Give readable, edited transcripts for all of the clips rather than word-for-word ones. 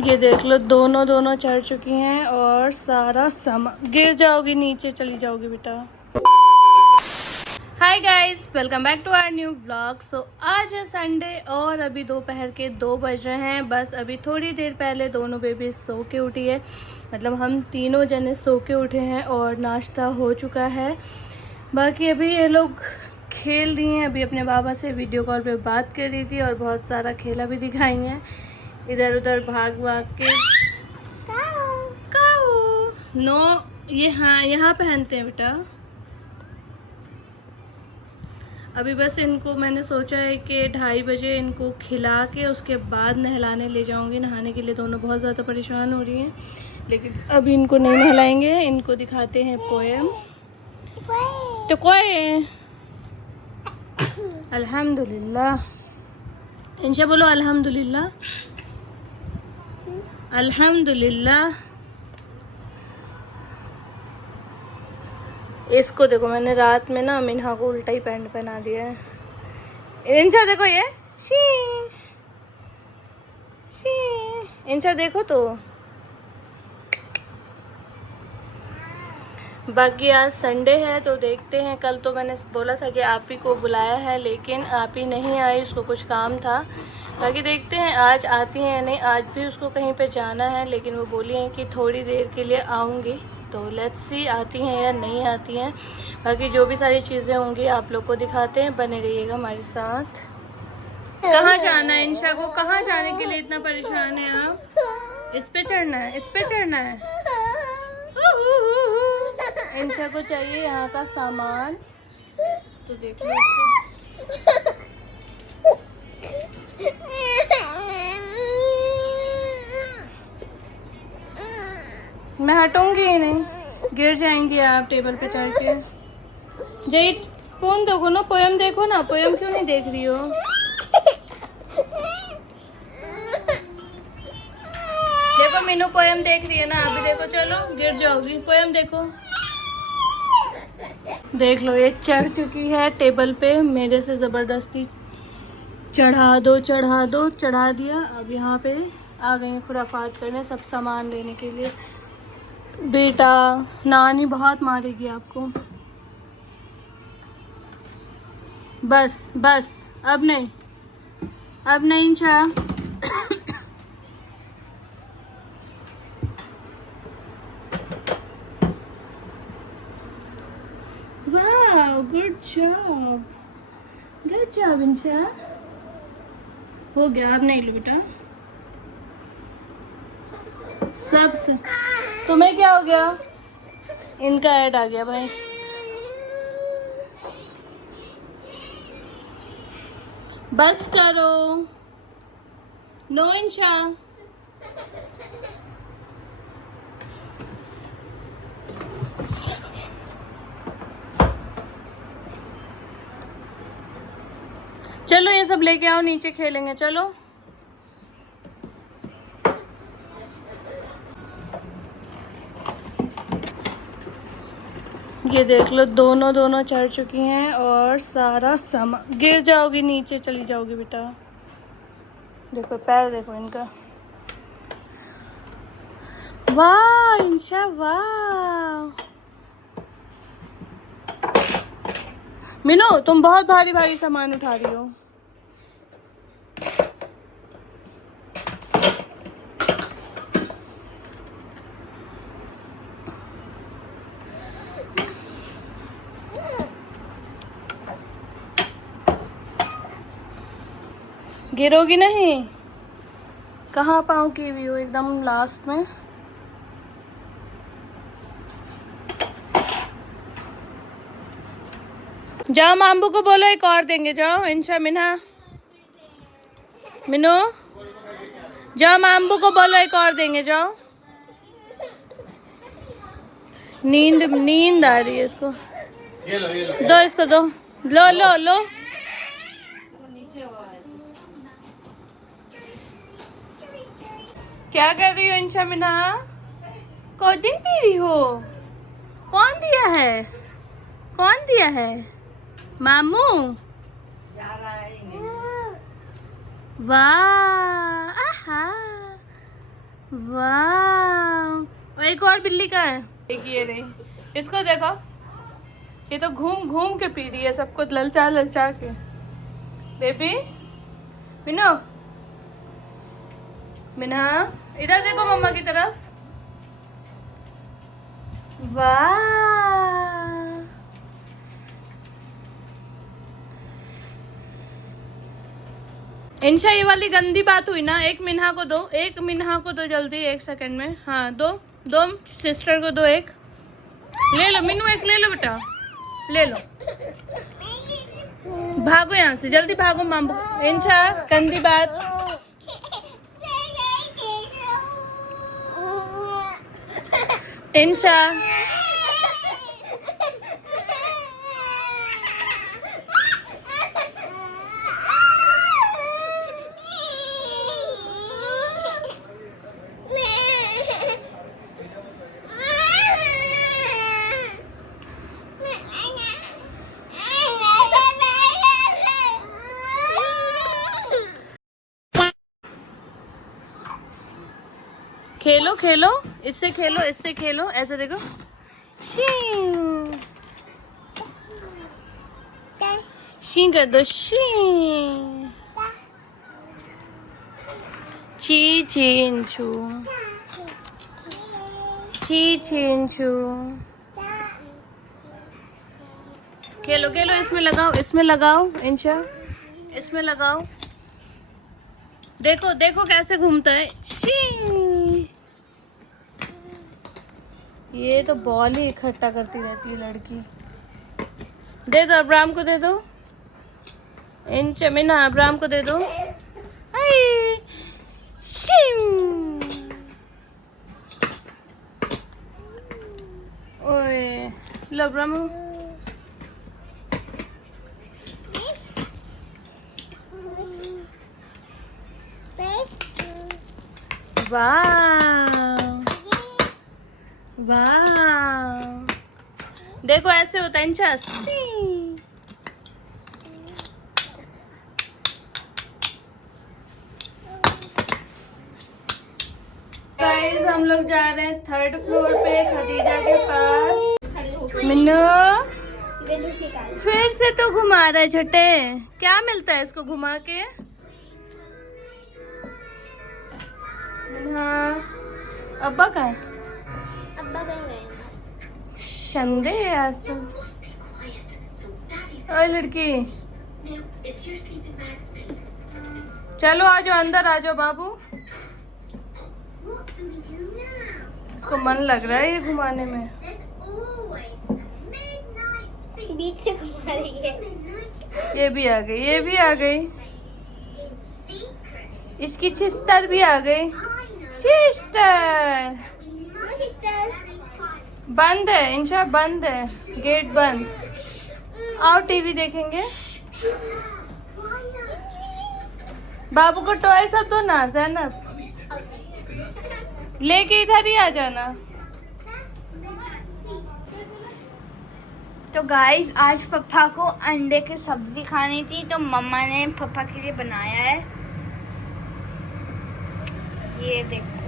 ये देख लो, दोनों चढ़ चुकी हैं और सारा सामान। गिर जाओगी नीचे, चली जाओगी बेटा। Hi guys, welcome back to our new vlog. So आज है संडे और अभी दोपहर के 2 बज रहे हैं। बस अभी थोड़ी देर पहले दोनों बेबी सो के उठी है, मतलब हम तीनों जने सो के उठे हैं और नाश्ता हो चुका है। बाकी अभी ये लोग खेल रही हैं। अभी अपने बाबा से वीडियो कॉल पे बात कर रही थी और बहुत सारा खेला भी दिखाई हैं, इधर उधर भाग के। काऊ नो, ये हाँ यहाँ पहनते हैं बेटा। अभी बस इनको मैंने सोचा है कि 2:30 बजे इनको खिला के उसके बाद नहलाने ले जाऊंगी। नहाने के लिए दोनों बहुत ज़्यादा परेशान हो रही हैं, लेकिन अभी इनको नहीं नहलाएंगे। इनको दिखाते हैं पोएम। तो कोई अल्हम्दुलिल्लाह, इंशा बोलो अल्हम्दुलिल्लाह, अल्हम्दुलिल्लाह। इसको देखो, मैंने रात में ना मिन्हा को उल्टा ही पैंट पहना दिया है। इंशा देखो, ये शी शी, इंशा देखो तो। बाकी आज संडे है तो देखते हैं। कल तो मैंने बोला था कि आप ही को बुलाया है, लेकिन आप ही नहीं आई, उसको कुछ काम था। बाकी देखते हैं आज आती हैं या नहीं। आज भी उसको कहीं पे जाना है, लेकिन वो बोली हैं कि थोड़ी देर के लिए आऊँगी। तो लेट्स सी आती हैं या नहीं आती हैं। बाकी जो भी सारी चीज़ें होंगी आप लोग को दिखाते हैं, बने रहिएगा हमारे साथ। कहाँ जाना है इंशा को? कहाँ जाने के लिए इतना परेशान है आप? इस पे चढ़ना है, इस पे चढ़ना है। इंशा को चाहिए यहाँ का सामान, तो देख लो इसको। मैं हटूंगी ही नहीं, गिर जाएंगी आप टेबल पे चढ़ के। जय फोन देखो ना, पोयम देखो ना। पोयम क्यों नहीं देख रही हो? देखो मीनू पोयम देख रही है ना, अभी देखो। चलो गिर जाओगी, पोयम देखो। देख लो, ये चढ़ चुकी है टेबल पे। मेरे से ज़बरदस्ती चढ़ा दो चढ़ा दो, चढ़ा दिया। अब यहाँ पे आ गई हैं खुराफात करने, सब सामान लेने के लिए। बेटा नानी बहुत मारेगी आपको। बस बस, अब नहीं, अब नहीं चाह। वाह, गुड जॉब, गुड जॉब इंशा। हो गया, अब नहीं लो बेटा। सबसे तुम्हें क्या हो गया? इनका ऐड आ गया भाई। बस करो, नो इंशा। चलो ये सब लेके आओ, नीचे खेलेंगे। चलो ये देख लो, दोनों चढ़ चुकी हैं और सारा सामान। गिर जाओगी नीचे, चली जाओगी बेटा। देखो पैर देखो इनका। वाह इंशा वाह। मीनू तुम बहुत भारी भारी सामान उठा रही हो। गिरोगी नहीं। कहाँ पाँव की हुई हो? एकदम लास्ट में। जाओ माम्बू को बोलो एक और देंगे। जाओ इंशा, मिन्हा, मिनू, जाओ माम्बू को बोलो एक और देंगे। जाओ, नींद आ रही है इसको। ये लो, दो इसको, दो। लो लो लो। क्या कर रही हो इंशा मिन्हा? कोल्ड पी रही हो? कौन दिया है? कौन दिया है? मामू। वाह, आहा, वाह, और एक और बिल्ली का है, एक ये रही। इसको देखो, ये तो घूम घूम के पी रही है सबको ललचा ललचा के। बेबी मिनो, मिना इधर देखो मम्मा की तरफ। वाह, इंशा ये वाली गंदी बात हुई ना, एक मिन्हा को दो, एक मिन्हा को दो जल्दी, 1 सेकंड में। हाँ दो दो, सिस्टर को दो, एक ले लो मिनू, एक ले लो बेटा, ले लो। भागो यहाँ से, जल्दी भागो मामू। इंशा गंदी बात। इंशा खेलो खेलो, इससे खेलो, इससे खेलो, ऐसे देखो। शी कर दो, शी ची चीन छू, ची चीन छू। खेलो खेलो, इसमें लगाओ, इसमें लगाओ इंशा, इसमें लगाओ। देखो देखो कैसे घूमता है। शी, ये तो बॉल ही इकट्ठा करती रहती है लड़की। दे दो अब्राम को, दे दो इंच मिना, अब्राम को दे दो। आई शिम, ओए लो अब्राम। वाह वाह, देखो ऐसे होता है इंशा। गाइस हम लोग जा रहे हैं 3rd फ्लोर पे खदीजा के पास। मिन्नू फिर से तो घुमा रहा है छोटे, क्या मिलता है इसको घुमा के? हाँ अब्बा का है, अब्बा कहीं गए? संडे है आज तो। ओए लड़की, चलो आ जाओ अंदर, आ जाओ बाबू। इसको मन लग रहा है ये घुमाने में। बीच से घुमा रही है। ये भी आ गई, ये भी आ गई, इसकी सिस्टर भी आ गई। सिस्टर बंद है इंशा, बंद है, गेट बंद। आओ टीवी देखेंगे। बाबू को टॉय सब दो ना ज़ैनब, लेके इधर ही आ जाना। तो गाइस आज पापा को अंडे की सब्जी खानी थी, तो मम्मा ने पापा के लिए बनाया है। ये देखो,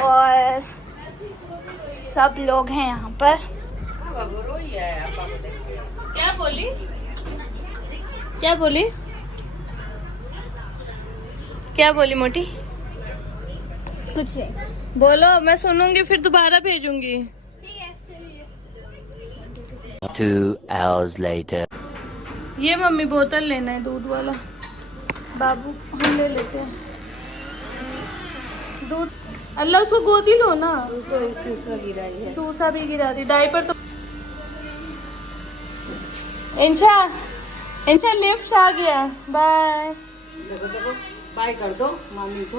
और सब लोग हैं यहाँ पर। क्या बोली, क्या बोली, क्या बोली मोटी? कुछ नहीं, बोलो, मैं सुनूंगी फिर दोबारा भेजूंगी। 2 hours later. ये मम्मी बोतल लेना है दूध वाला, बाबू हम ले लेते हैं दूध। अल्लाह उसको गोदी लो ना, चूसा भी गिरा दी, डायपर तो। इंशा, इंशा लिफ्ट आ गया, बाय बाय कर दो मामी को।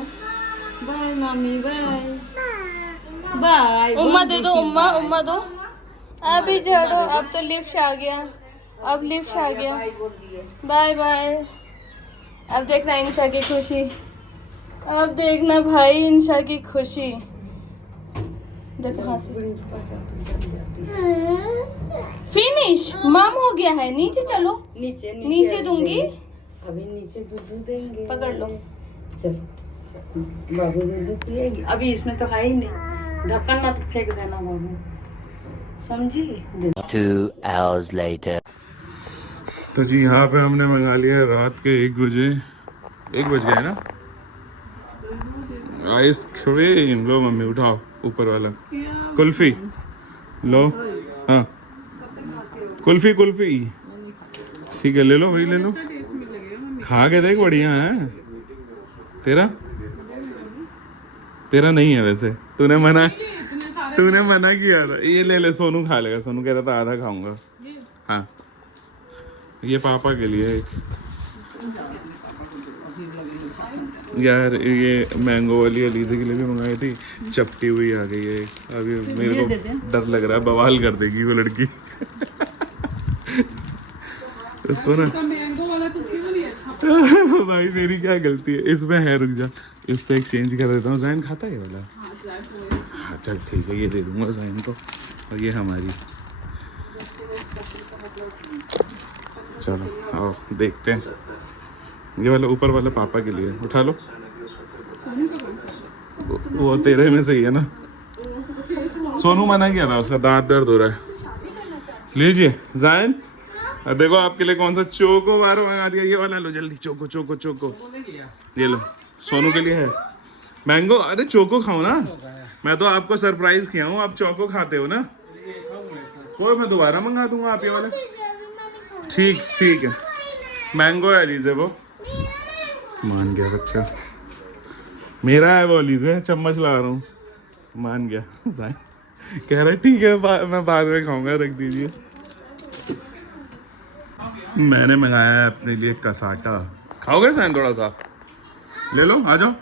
बाय मामी, बाय बाय। उम्मा दे दो, उम्मा उम्मा दो। अभी चलो, अब तो लिफ्ट आ गया, अब लिफ्ट आ गया। Bye bye. अब देखना इंशा की खुशी, अब देखना भाई इंशा की खुशी। देखो हाँ से फिनिश, मम हो गया है। नीचे चलो, नीचे नीचे दूंगी। अभी नीचे दूध देंगे। पकड़ लो। चल बाबू दूध पिएगी। अभी इसमें तो है ही नहीं, ढक्कन मत फेंक देना बाबू, समझी। 2 hours later. तो जी यहाँ पे हमने मंगा लिया रात के 1 बजे, 1 बज गए ना। आइसक्रीम लो मम्मी, उठाओ ऊपर वाला। कुल्फी लो, हाँ कुल्फी कुल्फी ठीक है, ले लो वही ले लो, खा के देख बढ़िया है। तेरा नहीं है वैसे, तूने मना किया था। ये ले ले, सोनू खा लेगा, सोनू कह रहा था आधा खाऊंगा। हाँ ये पापा के लिए एक। यार ये मैंगो वाली अलीज़ा के लिए भी मंगाई थी, चपटी हुई आ गई है। अभी मेरे को डर लग रहा है बवाल कर देगी वो लड़की। उसको ना भाई मेरी क्या गलती है इसमें है, रुक जा, इससे एक्सचेंज कर देता हूँ। जैन खाता है ये वाला? हाँ चल ठीक है, ये दे दूंगा जैन को, और ये हमारी। चलो आओ देखते हैं, ये वाला ऊपर वाला पापा के लिए, उठा लो। वो तेरे में से ही है ना। सोनू मना किया था, उसका दांत दर्द हो रहा है। लीजिए जैन, देखो आपके लिए कौन सा चोको बार मंगा दिया, ये वाला लो जल्दी, चोको चोको चोको, ये लो सोनू के लिए है। मैंगो, अरे चोको खाओ ना, मैं तो आपको सरप्राइज किया हूँ, आप चोको खाते हो ना। कोई मैं दोबारा मंगा दूंगा आप ये वाला। ठीक है, मैंगो है लीजिए, वो मान गया बच्चा, मेरा है वो लीजिए, चम्मच लगा रहा हूँ, मान गया। कह रहा है ठीक है मैं बाद में खाऊंगा, रख दीजिए। मैंने मंगाया है अपने लिए कसाटा, खाओगे सैन? थोड़ा सा ले लो, आ जाओ।